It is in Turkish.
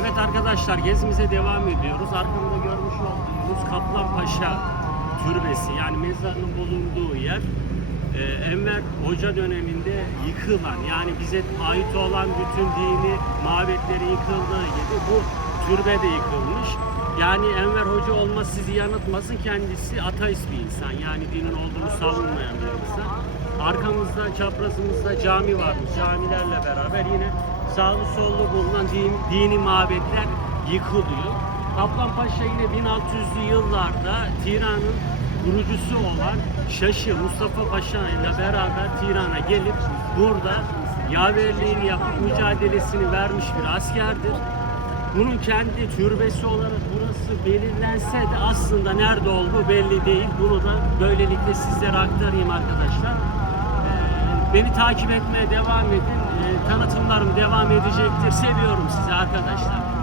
Evet arkadaşlar gezimize devam ediyoruz. Arkamda görmüş olduğunuz Kaplanpaşa Türbesi yani mezarının bulunduğu yer e, Enver Hoca döneminde yıkılan yani bize ait olan bütün dini mabetleri yıkıldığı gibi bu türbe de yıkılmış. Yani Enver Hoca olmaz sizi yanıltmasın kendisi ateist bir insan yani dinin olduğunu savunmayan bir insan. Arkamızda çaprazımızda cami varmış camilerle beraber yine sağlı sollu bulunan din, dini mabetler yıkılıyor. Kaplanpaşa yine 1600'lü yıllarda Tiran'ın kurucusu olan Şaşı Mustafa Paşa ile beraber Tiran'a gelip burada yaverliğini yapıp mücadelesini vermiş bir askerdir. Bunun kendi türbesi olarak burası belirlense de aslında nerede olduğu belli değil. Bunu da böylelikle sizlere aktarayım arkadaşlar. Ee, Beni takip etmeye devam edin. Ee, Tanıtımlarım devam edecektir. Seviyorum sizi arkadaşlar.